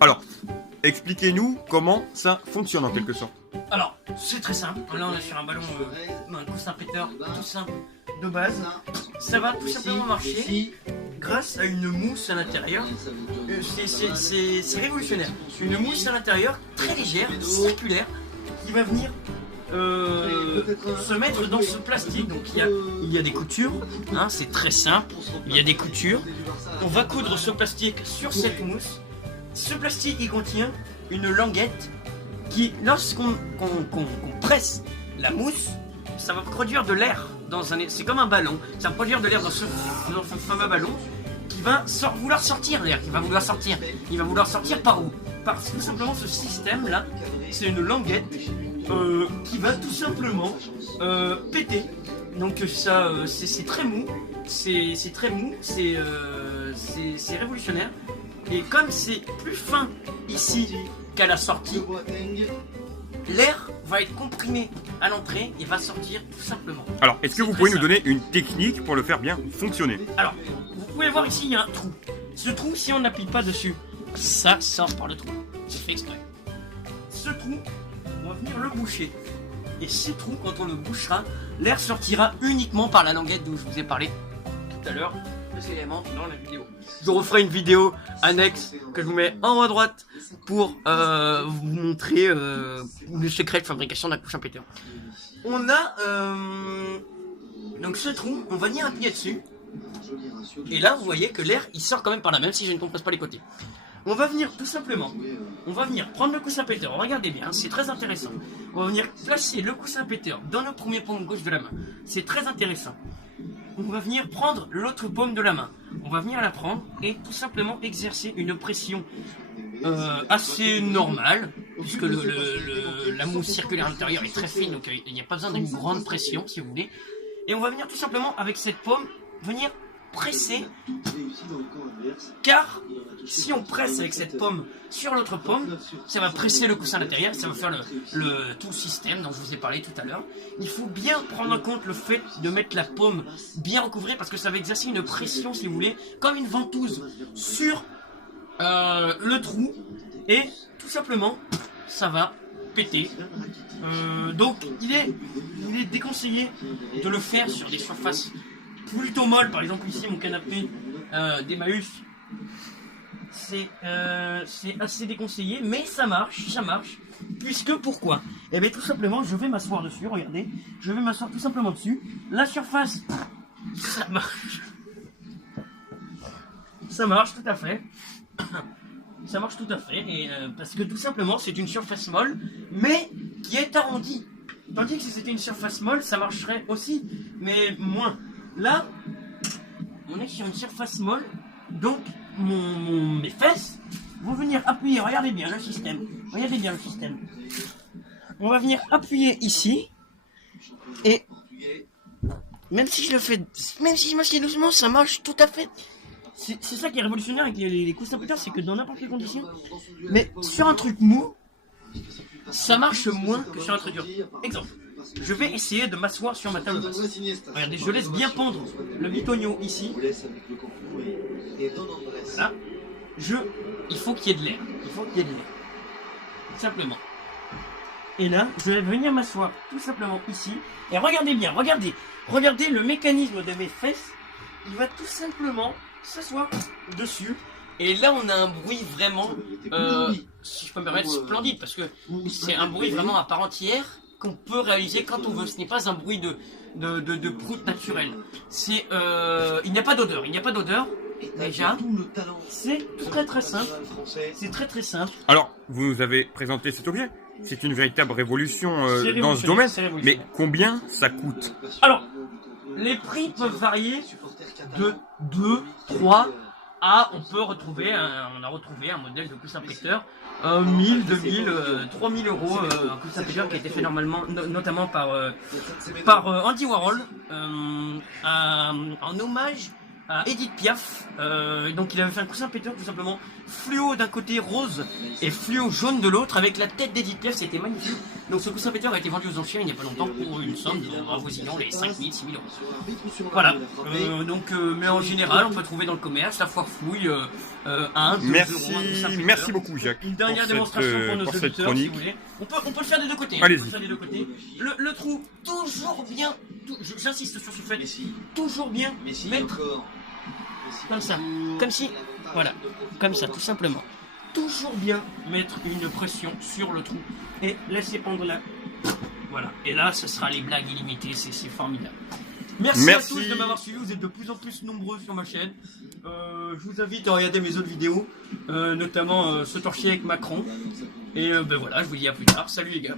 Alors, expliquez-nous comment ça fonctionne en quelque sorte. Alors, c'est très simple. Là, on est sur un ballon, un coussin péteur tout simple de base. Ça va tout simplement marcher grâce à une mousse à l'intérieur. C'est révolutionnaire. Une mousse à l'intérieur très légère, circulaire, qui va venir se mettre dans ce plastique. Donc il y a des coutures, hein, c'est très simple. Il y a des coutures. On va coudre ce plastique sur cette mousse. Ce plastique il contient une languette qui, lorsqu'on presse la mousse, ça va produire de l'air dans un. C'est comme un ballon. Ça va produire de l'air dans ce fameux ballon qui va vouloir sortir l'air. Il va vouloir sortir. Il va vouloir sortir par où? Par tout simplement ce système là. C'est une languette qui va tout simplement péter. Donc ça, c'est très mou. C'est très mou. C'est révolutionnaire. Et comme c'est plus fin ici qu'à la sortie, l'air va être comprimé à l'entrée et va sortir tout simplement. Alors, est-ce que vous pouvez nous donner une technique pour le faire bien fonctionner? Alors, vous pouvez voir ici, il y a un trou. Ce trou, si on n'appuie pas dessus, ça sort par le trou. C'est fait exprès. Ce trou, on va venir le boucher. Et ce trou, quand on le bouchera, l'air sortira uniquement par la languette dont je vous ai parlé tout à l'heure. Éléments dans la vidéo. Je vous referai une vidéo annexe que je vous mets en haut à droite pour vous montrer le secret de fabrication d'un coussin péteur. On a donc ce trou, on va venir appuyer dessus. Et là, vous voyez que l'air il sort quand même par là, même si je ne compresse pas les côtés. On va venir tout simplement, on va venir prendre le coussin péteur. Regardez bien, c'est très intéressant. On va venir placer le coussin péteur dans le premier paume gauche de la main. C'est très intéressant. On va venir prendre l'autre paume de la main. On va venir la prendre et tout simplement exercer une pression assez normale, puisque la mousse circulaire à l'intérieur est très fine, donc il n'y a pas besoin d'une grande pression si vous voulez. Et on va venir tout simplement avec cette paume venir presser, car si on presse avec cette paume sur l'autre paume, ça va presser le coussin à l'intérieur, ça va faire tout le système dont je vous ai parlé tout à l'heure. Il faut bien prendre en compte le fait de mettre la paume bien recouvrée, parce que ça va exercer une pression, si vous voulez, comme une ventouse sur le trou, et tout simplement ça va péter. Donc il est déconseillé de le faire sur des surfaces plutôt molle. Par exemple ici mon canapé d'Emmaüs, c'est assez déconseillé, mais ça marche, puisque pourquoi? Eh bien tout simplement je vais m'asseoir dessus, regardez, je vais m'asseoir tout simplement dessus, la surface, ça marche tout à fait, ça marche tout à fait, et parce que tout simplement c'est une surface molle, mais qui est arrondie, tandis que si c'était une surface molle, ça marcherait aussi, mais moins. Là, on est sur une surface molle, donc mes fesses vont venir appuyer, regardez bien le système, on va venir appuyer ici, et même si je m'assieds doucement, ça marche tout à fait. C'est ça qui est révolutionnaire avec les coussins péteurs, c'est que dans n'importe quelle condition, mais sur un truc mou, ça marche moins que sur un truc dur. Exemple. Je vais essayer de m'asseoir sur ma table basse. Regardez, je laisse bien pendre le bitonio ici. Là, il faut qu'il y ait de l'air. Tout simplement. Et là, je vais venir m'asseoir tout simplement ici. Et regardez bien, regardez le mécanisme de mes fesses. Il va tout simplement s'asseoir dessus. Et là, on a un bruit vraiment, si je peux me permettre, splendide. Parce que c'est un bruit vraiment à part entière qu'on peut réaliser quand on veut. Ce n'est pas un bruit de prout naturel. Il n'y a pas d'odeur, déjà. C'est très simple. C'est très simple. Alors, vous nous avez présenté cet objet. C'est une véritable révolution dans ce domaine. Mais combien ça coûte? Alors, les prix peuvent varier de 2, 3 à, on a retrouvé un modèle de coussin péteur 1000, 2000, 3000 euros, un coussin péteur qui a été fait notamment par Andy Warhol en hommage à Edith Piaf. Donc il avait fait un coussin péteur tout simplement fluo d'un côté, rose, et fluo jaune de l'autre, avec la tête d'Edith Piaf. C'était magnifique. Donc ce coussin péteur a été vendu aux enchères il n'y a pas longtemps pour une somme avoisinant les 5 000, 6 000 euros. Voilà, mais en général on peut trouver dans le commerce, la foire fouille 1, 2 euros. Merci beaucoup Jacques. Une dernière démonstration pour nos auditeurs si vous voulez. On peut le faire des deux côtés. Allez-y. Le trou, toujours bien, j'insiste sur ce fait, toujours bien mettre comme ça, comme si, voilà, comme ça tout simplement. Toujours bien mettre une pression sur le trou et laisser pendre là. Voilà, et là ce sera les blagues illimitées, c'est formidable. Merci à tous de m'avoir suivi, vous êtes de plus en plus nombreux sur ma chaîne. Je vous invite à regarder mes autres vidéos, notamment ce torchis avec Macron. Et ben voilà, je vous dis à plus tard. Salut les gars.